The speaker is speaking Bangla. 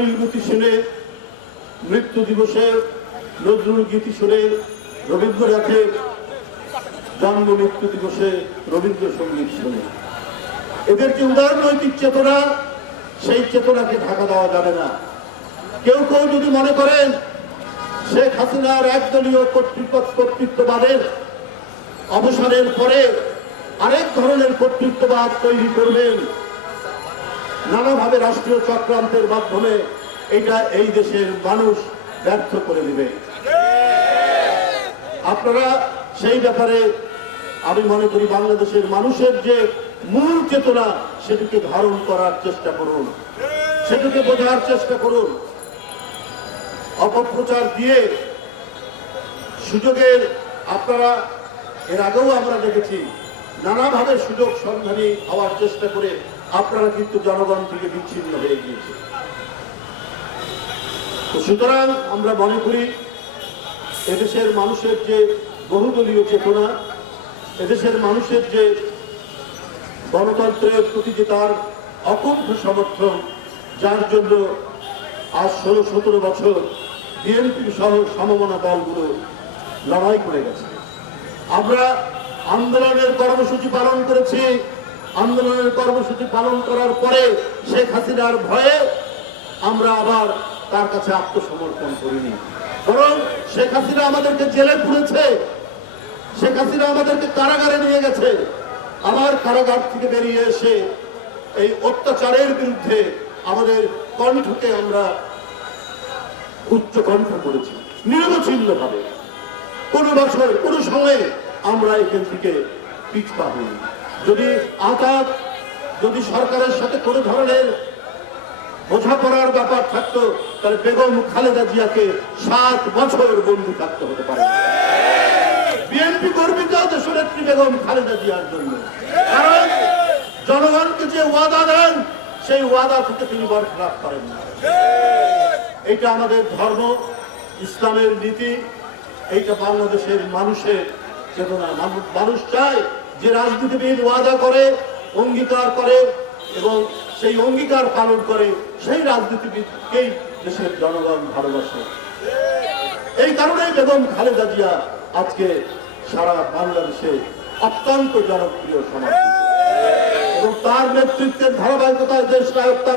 নজরুল গীতি শুনে মৃত্যু দিবসে নজরুল গীতি শুনে রবীন্দ্রনাথের জন্ম মৃত্যু দিবসে রবীন্দ্রসঙ্গীত শুনে এদের যে উদার নৈতিক চেতনা, সেই চেতনাকে ঢাকা দেওয়া যাবে না। কেউ কেউ যদি মনে করেন শেখ হাসিনার একদলীয় কর্তৃত্ববাদের অবসানের পরে আরেক ধরনের কর্তৃত্ববাদ তৈরি করবেন, নানাভাবে রাষ্ট্রীয় চক্রান্তের মাধ্যমে এটা এই দেশের মানুষ ব্যর্থ করে দিবে। আপনারা সেই ব্যাপারে আমি মনে করি বাংলাদেশের মানুষের যে মূল চেতনা সেটিকে ধারণ করার চেষ্টা করুন, সেটিকে বোঝার চেষ্টা করুন। অপপ্রচার দিয়ে সুযোগের আপনারা এর আগেও আমরা দেখেছি নানাভাবে সুযোগ সন্ধানী হওয়ার চেষ্টা করে আপনারা কিন্তু জনগণ থেকে বিচ্ছিন্ন হয়ে গিয়েছে। সুতরাং আমরা মনে করি এদেশের মানুষের যে বহুদলীয় চেতনা, এদেশের মানুষের যে গণতন্ত্রের প্রতি যে তার অকুণ্ঠ সমর্থন, যার জন্য আজ 16-17 বছর বিএনপি সহ সমমনা দলগুলো লড়াই করে গেছে। আমরা আন্দোলনের কর্মসূচি পালন করেছি। আন্দোলনের কর্মসূচি পালন করার পরে শেখ হাসিনার ভয়ে আমরা আবার তার কাছে আত্মসমর্পণ করিনি, বরং শেখ হাসিনা আমাদেরকে জেলে পুরেছে, শেখ হাসিনা আমাদেরকে কারাগারে নিয়ে গেছে। আবার কারাগার থেকে বেরিয়ে এসে এই অত্যাচারের বিরুদ্ধে আমাদের কণ্ঠকে আমরা উচ্চ কণ্ঠ করেছি নিরবচ্ছিন্ন ভাবে। কোনো বছর কোনো সময়ে আমরা এখান থেকে পিছপা হইনি। যদি সরকারের সাথে কোনো ধরনের বোঝাপড়ার ব্যাপার থাকতো তাহলে বেগম খালেদা জিয়াকে 7 বছর বন্দী থাকতে হতে পারে। বিএনপি গর্বিত দেশনেত্রী বেগম খালেদা জিয়ার জন্য, কারণ জনগণকে যে ওয়াদা দেন সেই ওয়াদা থেকে তিনি বরখেলাপ করেন না। এটা আমাদের ধর্ম, ইসলামের নীতি, এইটা বাংলাদেশের মানুষের চেতনা। মানুষ চায় যে রাজনীতিবিদ ওয়াদা করে, অঙ্গীকার করে এবং সেই অঙ্গীকার পালন করে, সেই রাজনীতিবিদকেই দেশের জনগণ ভালোবাসে। এই কারণেই বেগম খালেদা জিয়া আজকে সারা বাংলাদেশে অত্যন্ত জনপ্রিয় সমাজ এবং তার নেতৃত্বের ধারাবাহিকতায় দেশ নায়ক